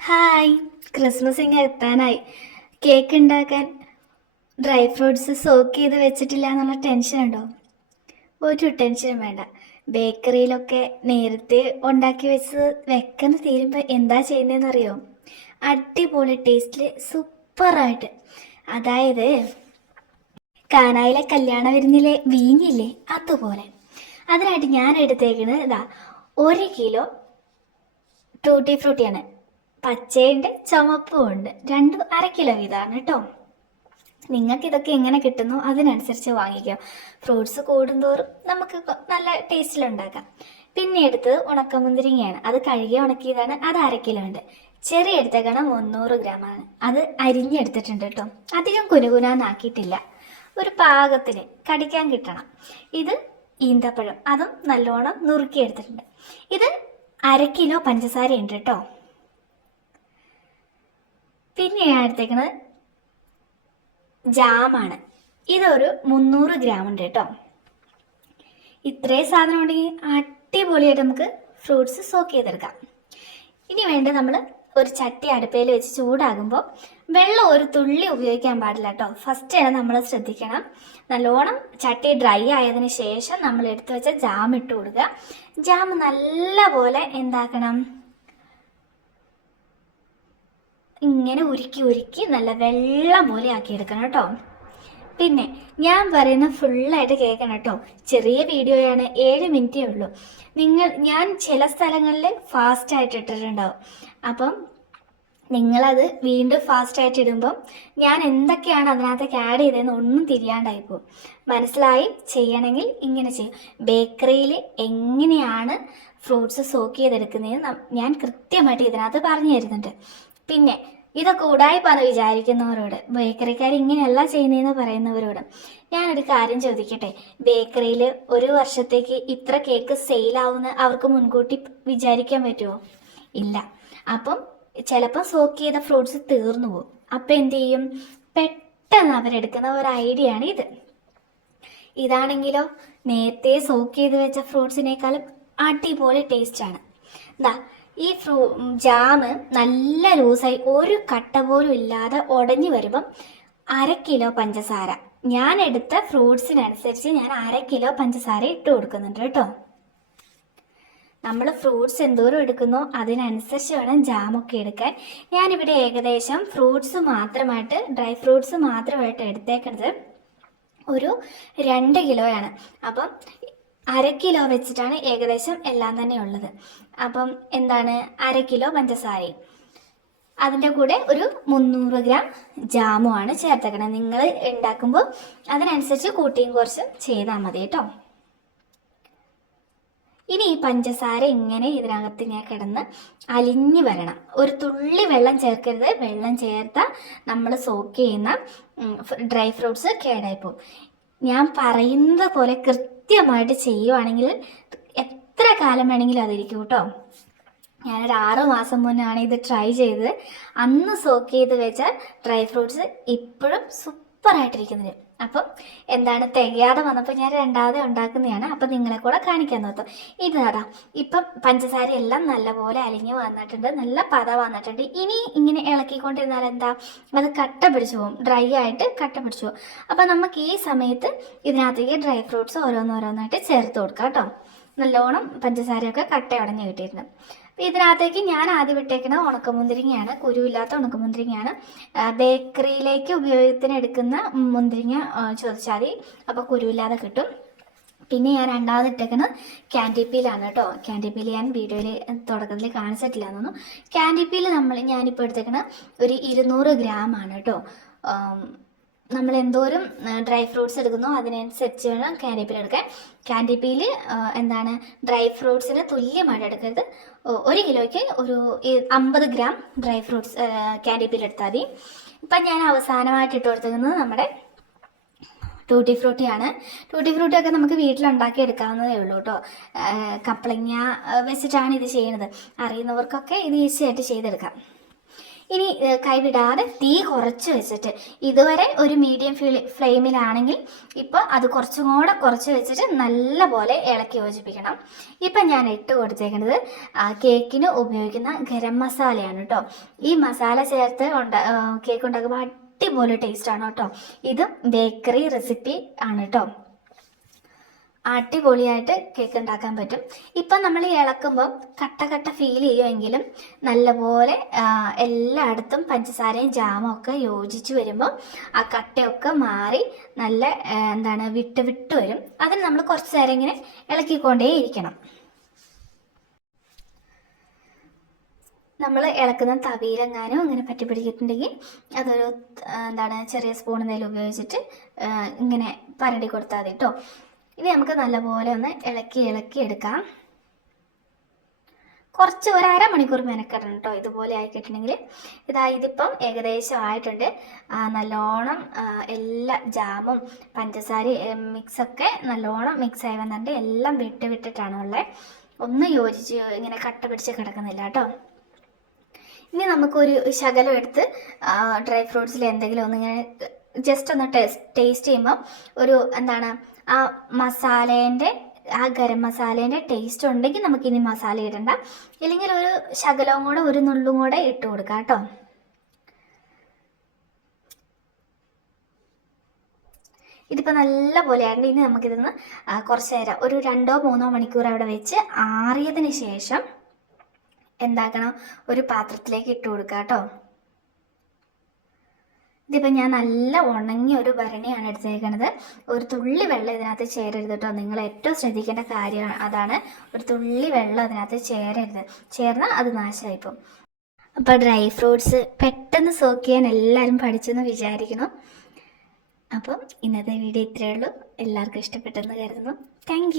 Hi. Christmas ഇങ്ങനെ എത്താനായി. Cake ഉണ്ടാക്കാൻ ഡ്രൈ ഫ്രൂട്ട്സ് സോക്ക് ചെയ്ത് വെച്ചിട്ടില്ല എന്നുള്ള ടെൻഷൻ ഉണ്ടോ? ഒരു ടെൻഷനും വേണ്ട. ബേക്കറിയിലൊക്കെ നേരത്തെ ഉണ്ടാക്കി വെച്ച് വെക്കുന്ന തീരുമ്പോൾ എന്താ ചെയ്യുന്നതെന്ന് അറിയോ അടിപൊളി ടേസ്റ്റിൽ സൂപ്പറായിട്ട് അതായത് കാനായിലെ കല്യാണ വിരുന്നിലെ വീഞ്ഞില്ലേ? അതുപോലെ. അതിനായിട്ട് ഞാൻ എടുത്തേക്കുന്നത് ഇതാ ഒരു കിലോ ടൂട്ടി ഫ്രൂട്ടിയാണ് പച്ചയുണ്ട് ചുമപ്പും ഉണ്ട് രണ്ടും അര കിലോ വീതമാണ് കേട്ടോ. നിങ്ങൾക്ക് ഇതൊക്കെ എങ്ങനെ കിട്ടുന്നു അതിനനുസരിച്ച് വാങ്ങിക്കാം. ഫ്രൂട്ട്സ് കൂടുന്തോറും നമുക്ക് നല്ല ടേസ്റ്റിലുണ്ടാക്കാം പിന്നെ എടുത്തത് ഉണക്കമുന്തിരിങ്ങയാണ്. അത് കഴുകി ഉണക്കിയതാണ്. അത് അര കിലോ ഉണ്ട്. ചെറിയ എടുത്തേക്കാണ് മുന്നൂറ് ഗ്രാമാണ്. അത് അരിഞ്ഞെടുത്തിട്ടുണ്ട് കേട്ടോ. അധികം കുനുകുനാന്നാക്കിയിട്ടില്ല. ഒരു പാകത്തിന് കടിക്കാൻ കിട്ടണം. ഇത് ഈന്തപ്പഴം. അതും നല്ലോണം നുറുക്കിയെടുത്തിട്ടുണ്ട്. ഇത് അര കിലോ പഞ്ചസാര ഉണ്ട് കേട്ടോ. പിന്നെ ഞാൻ എടുത്തേക്കുന്നത് ജാമാണ്. ഇതൊരു മുന്നൂറ് ഗ്രാം ഉണ്ട് കേട്ടോ. ഇത്രയും സാധനം ഉണ്ടെങ്കിൽ അടിപൊളിയായിട്ട് നമുക്ക് ഫ്രൂട്ട്സ് സോക്ക് ചെയ്തെടുക്കാം. ഇനി വേണ്ട നമ്മൾ ഒരു ചട്ടി അടുപ്പയിൽ വെച്ച് ചൂടാകുമ്പോൾ വെള്ളം ഒരു തുള്ളി ഉപയോഗിക്കാൻ പാടില്ല കേട്ടോ. ഫസ്റ്റ് തന്നെ നമ്മൾ ശ്രദ്ധിക്കണം. നല്ലോണം ചട്ടി ഡ്രൈ ആയതിനു ശേഷം നമ്മൾ എടുത്തു വെച്ച ജാം ഇട്ട് കൊടുക്കുക. ജാം നല്ലപോലെ എന്താക്കണം? ഇങ്ങനെ ഉരുക്കി ഉരുക്കി നല്ല വെള്ളം പോലെ ആക്കിയെടുക്കണം കേട്ടോ. പിന്നെ ഞാൻ പറയുന്ന ഫുള്ളായിട്ട് കേൾക്കണം കേട്ടോ. ചെറിയ വീഡിയോയാണ് ഏഴ് മിനിറ്റേ ഉള്ളൂ. നിങ്ങൾ ഞാൻ ചില സ്ഥലങ്ങളിൽ ഫാസ്റ്റ് ആയിട്ട് ഇട്ടിട്ടുണ്ടാവും. അപ്പം നിങ്ങളത് വീണ്ടും ഫാസ്റ്റ് ആയിട്ട് ഇടുമ്പം ഞാൻ എന്തൊക്കെയാണ് അതിനകത്തേക്ക് ആഡ് ചെയ്തതെന്ന് ഒന്നും തിരിയാണ്ടായി പോകും. മനസ്സിലായി? ചെയ്യണമെങ്കിൽ ഇങ്ങനെ ചെയ്യും. ബേക്കറിയിൽ എങ്ങനെയാണ് ഫ്രൂട്ട്സ് സോക്ക് ചെയ്തെടുക്കുന്നതെന്ന് ഞാൻ കൃത്യമായിട്ട് ഇതിനകത്ത് പറഞ്ഞു തരുന്നുണ്ട്. പിന്നെ ഇതൊക്കെ ഉടായ്പാന്ന് വിചാരിക്കുന്നവരോട് ബേക്കറിക്കാർ ഇങ്ങനെയല്ല ചെയ്യുന്നതെന്ന് പറയുന്നവരോട് ഞാനൊരു കാര്യം ചോദിക്കട്ടെ? ബേക്കറിയിൽ ഒരു വർഷത്തേക്ക് ഇത്ര കേക്ക് സെയിലാവുന്ന അവർക്ക് മുൻകൂട്ടി വിചാരിക്കാൻ പറ്റുമോ ഇല്ല. അപ്പം ചിലപ്പോൾ സോക്ക് ചെയ്ത ഫ്രൂട്ട്സ് തീർന്നു പോകും അപ്പം എന്ത് ചെയ്യും? പെട്ടെന്ന് അവരെടുക്കുന്ന ഒരു ഐഡിയ ആണ് ഇത്. ഇതാണെങ്കിലോ? നേരത്തെ സോക്ക് ചെയ്ത് വെച്ച ഫ്രൂട്ട്സിനേക്കാളും അടിപൊളി ടേസ്റ്റ് ആണ്. ദാ ഈ ഫ്രൂ ജാമ് നല്ല ലൂസായി ഒരു കട്ട പോലും ഇല്ലാതെ ഉടഞ്ഞു വരുമ്പം അര കിലോ പഞ്ചസാര. ഞാൻ എടുത്ത ഫ്രൂട്ട്സിനനുസരിച്ച് ഞാൻ അര കിലോ പഞ്ചസാര ഇട്ട് കൊടുക്കുന്നുണ്ട് കേട്ടോ. നമ്മൾ ഫ്രൂട്ട്സ് എന്തോരം എടുക്കുന്നോ അതിനനുസരിച്ച് വേണം ജാമൊക്കെ എടുക്കാൻ. ഞാനിവിടെ ഏകദേശം ഫ്രൂട്ട്സ് മാത്രമായിട്ട് ഡ്രൈ ഫ്രൂട്ട്സ് മാത്രമായിട്ട് എടുത്തേക്കുന്നത് ഒരു രണ്ട് കിലോയാണ്. അപ്പം അര കിലോ വെച്ചിട്ടാണ് ഏകദേശം എല്ലാം തന്നെ ഉള്ളത്. അപ്പം എന്താണ്? അര കിലോ പഞ്ചസാരയും. അതിന്റെ കൂടെ ഒരു മുന്നൂറ് ഗ്രാം ജാമുമാണ് ചേർത്തേക്കണം. നിങ്ങൾ ഉണ്ടാക്കുമ്പോൾ അതിനനുസരിച്ച് കൂട്ടിയും കുറച്ചും ചെയ്താൽ മതി കേട്ടോ. ഇനി ഈ പഞ്ചസാര ഇങ്ങനെ ഇതിനകത്ത് ഇങ്ങനെ കിടന്ന് അലിഞ്ഞു വരണം. ഒരു തുള്ളി വെള്ളം ചേർക്കരുത്. വെള്ളം ചേർത്താൽ നമ്മൾ സോക്ക് ചെയ്യുന്ന ഡ്രൈ ഫ്രൂട്ട്സ് കേടായി പോകും. ഞാൻ പറയുന്നത് പോലെ കൃത്യമായിട്ട് ചെയ്യുവാണെങ്കിൽ എത്ര കാലം വേണമെങ്കിലും അതിരിക്കും കേട്ടോ. ഞാനൊരു ആറ് മാസം മുന്നാണ് ഇത് ട്രൈ ചെയ്തത്. അന്ന് സോക്ക് ചെയ്ത് വെച്ച ഡ്രൈ ഫ്രൂട്ട്സ് ഇപ്പോഴും സൂപ്പറായിട്ടിരിക്കുന്നത് അപ്പം എന്താണ് തികയാതെ വന്നപ്പോൾ ഞാൻ രണ്ടാമത് ഉണ്ടാക്കുന്നതാണ്. അപ്പം നിങ്ങളെ കൂടെ കാണിക്കാൻ നോക്കും. ഇതാടാ ഇപ്പം പഞ്ചസാര എല്ലാം നല്ലപോലെ അലിഞ്ഞ് വന്നിട്ടുണ്ട്. നല്ല പത വന്നിട്ടുണ്ട്. ഇനി ഇങ്ങനെ ഇളക്കിക്കൊണ്ടിരുന്നാൽ എന്താ? അത് കട്ട പിടിച്ചു പോകും. ഡ്രൈ ആയിട്ട് കട്ട പിടിച്ചു പോകും. അപ്പം നമുക്ക് ഈ സമയത്ത് ഇതിനകത്തേക്ക് ഡ്രൈ ഫ്രൂട്ട്സ് ഓരോന്നോരോന്നായിട്ട് ചേർത്ത് കൊടുക്കാം കേട്ടോ. നല്ലോണം പഞ്ചസാരയൊക്കെ കട്ട ഉടഞ്ഞ് കിട്ടിയിരുന്നു. അപ്പോൾ ഇതിനകത്തേക്ക് ഞാൻ ആദ്യം ഇട്ടേക്കുന്ന ഉണക്കമുന്തിരിങ്ങയാണ് കുരുവില്ലാത്ത ഉണക്കമുന്തിരിങ്ങയാണ്. ബേക്കറിയിലേക്ക് ഉപയോഗത്തിന് എടുക്കുന്ന മുന്തിരിങ്ങ ചോദിച്ചാൽ മതി അപ്പോൾ കുരുവില്ലാതെ കിട്ടും. പിന്നെ ഞാൻ രണ്ടാമത് ഇട്ടേക്കുന്നത് ക്യാൻഡി പീലാണ് കേട്ടോ. ക്യാൻഡി പീൽ ഞാൻ വീഡിയോയിൽ തുടക്കത്തിൽ കാണിച്ചിട്ടില്ല എന്നൊന്നും ക്യാൻഡി പീൽ നമ്മൾ ഞാനിപ്പോൾ എടുത്തേക്കുന്നത് ഒരു ഇരുന്നൂറ് ഗ്രാം ആണ് കേട്ടോ നമ്മൾ എന്തോരം ഡ്രൈ ഫ്രൂട്ട്സ് എടുക്കുന്നോ അതിനനുസരിച്ച് വേണം ക്യാൻഡി പീൽ എടുക്കാൻ. ക്യാൻഡി പീൽ എന്താണ് ഡ്രൈ ഫ്രൂട്ട്സിന് തുല്യമായിട്ട് എടുക്കരുത്. ഒരു കിലോയ്ക്ക് ഒരു അമ്പത് gram dry fruits candy peel എടുത്താൽ മതി. ഇപ്പം ഞാൻ അവസാനമായിട്ട് ഇട്ട് കൊടുത്തിരിക്കുന്നത് നമ്മുടെ ടൂട്ടി ഫ്രൂട്ടിയാണ് ടൂട്ടി ഫ്രൂട്ടി ഒക്കെ നമുക്ക് വീട്ടിലുണ്ടാക്കി എടുക്കാവുന്നതേ ഉള്ളൂ കേട്ടോ. കപ്പളങ്ങ വെച്ചിട്ടാണ് ഇത് ചെയ്യുന്നത്. അറിയുന്നവർക്കൊക്കെ ഇത് ഈസി ആയിട്ട് ചെയ്തെടുക്കാം. ഇനി കൈവിടാതെ തീ കുറച്ച് വെച്ചിട്ട് ഇതുവരെ ഒരു മീഡിയം ഫ്ലെയിമിലാണെങ്കിൽ ഇപ്പോൾ അത് കുറച്ചും കൂടെ കുറച്ച് വെച്ചിട്ട് നല്ല പോലെ ഇളക്കി യോജിപ്പിക്കണം. ഇപ്പം ഞാൻ ഇട്ട് കൊടുത്തേക്കുന്നത് കേക്കിന് ഉപയോഗിക്കുന്ന ഗരം മസാലയാണ് കേട്ടോ ഈ മസാല ചേർത്ത് ഉണ്ട കേക്ക് ഉണ്ടാക്കുമ്പോൾ അടിപൊളി ടേസ്റ്റാണ് കേട്ടോ ഇത് ബേക്കറി റെസിപ്പി ആണ് കേട്ടോ അടിപൊളിയായിട്ട് കേക്ക് ഉണ്ടാക്കാൻ പറ്റും. ഇപ്പം നമ്മൾ ഇളക്കുമ്പോൾ കട്ട കട്ട ഫീൽ ചെയ്യുമെങ്കിലും നല്ലപോലെ എല്ലായിടത്തും പഞ്ചസാരയും ജാമും ഒക്കെ യോജിച്ച് വരുമ്പോൾ ആ കട്ടയൊക്കെ മാറി നല്ല എന്താണ് വിട്ട് വിട്ട് വരും. അതിന് നമ്മൾ കുറച്ച് നേരം ഇങ്ങനെ ഇളക്കിക്കൊണ്ടേ ഇരിക്കണം. നമ്മൾ ഇളക്കുന്ന തവിയിലെങ്ങാനും അങ്ങനെ പറ്റി പിടിച്ചിട്ടുണ്ടെങ്കിൽ അതൊരു എന്താണ് ചെറിയ സ്പൂൺ എന്തെങ്കിലും ഉപയോഗിച്ചിട്ട് ഇങ്ങനെ പരടി കൊടുത്താൽ മതി കേട്ടോ ഇനി നമുക്ക് നല്ലപോലെ ഒന്ന് ഇളക്കി ഇളക്കി എടുക്കാം. കുറച്ച് ഒരു അരമണിക്കൂർ മെനക്കെടണം കേട്ടോ. ഇതുപോലെ ആയിക്കിട്ടുണ്ടെങ്കിൽ ഇതാ ഇതിപ്പം ഏകദേശം ആയിട്ടുണ്ട്. നല്ലോണം എല്ലാ ജാമും പഞ്ചസാരയും മിക്സൊക്കെ നല്ലോണം മിക്സ് ആയി വന്നിട്ട് എല്ലാം വിട്ട് വിട്ടിട്ടാണ് ഉള്ളത് ഒന്നും യോജിച്ച് ഇങ്ങനെ കട്ട പിടിച്ച് കിടക്കുന്നില്ല കേട്ടോ. ഇനി നമുക്കൊരു ശകലം എടുത്ത് ഡ്രൈ ഫ്രൂട്ട്സിൽ എന്തെങ്കിലും ഒന്ന് ഇങ്ങനെ ജസ്റ്റ് ഒന്ന് ടേസ്റ്റ് ടേസ്റ്റ് ചെയ്യുമ്പോൾ ഒരു എന്താണ് ആ മസാലേന്റെ ആ ഗരം മസാലേന്റെ ടേസ്റ്റ് ഉണ്ടെങ്കിൽ നമുക്ക് ഇനി മസാല ഇടണ്ട. ഇല്ലെങ്കിൽ ഒരു ശകലവും കൂടെ ഒരു നുള്ളും കൂടെ ഇട്ട് കൊടുക്കാം കേട്ടോ. ഇതിപ്പോൾ നല്ല പോലെയായിരുന്നു ഇനി നമുക്കിതൊന്ന് കുറച്ച് നേരം ഒരു രണ്ടോ മൂന്നോ മണിക്കൂർ അവിടെ വെച്ച് ആറിയതിന് ശേഷം എന്താക്കണം? ഒരു പാത്രത്തിലേക്ക് ഇട്ട് കൊടുക്കാം കേട്ടോ. ഇതിപ്പോൾ ഞാൻ നല്ല ഉണങ്ങിയ ഒരു ഭരണിയാണ് എടുത്തേക്കുന്നത് ഒരു തുള്ളി വെള്ളം ഇതിനകത്ത് ചേരരുത് കേട്ടോ നിങ്ങൾ ഏറ്റവും ശ്രദ്ധിക്കേണ്ട കാര്യമാണ് അതാണ്. ഒരു തുള്ളി വെള്ളം അതിനകത്ത് ചേരരുത്. ചേർന്നാൽ അത് നാശമായിപ്പോൾ അപ്പോൾ ഡ്രൈ ഫ്രൂട്ട്സ് പെട്ടെന്ന് സോക്ക് ചെയ്യാൻ എല്ലാവരും പഠിച്ചെന്ന് വിചാരിക്കുന്നു. അപ്പം ഇന്നത്തെ വീഡിയോ ഇത്രയേ ഉള്ളൂ. എല്ലാവർക്കും ഇഷ്ടപ്പെട്ടെന്ന് കരുതുന്നു. താങ്ക്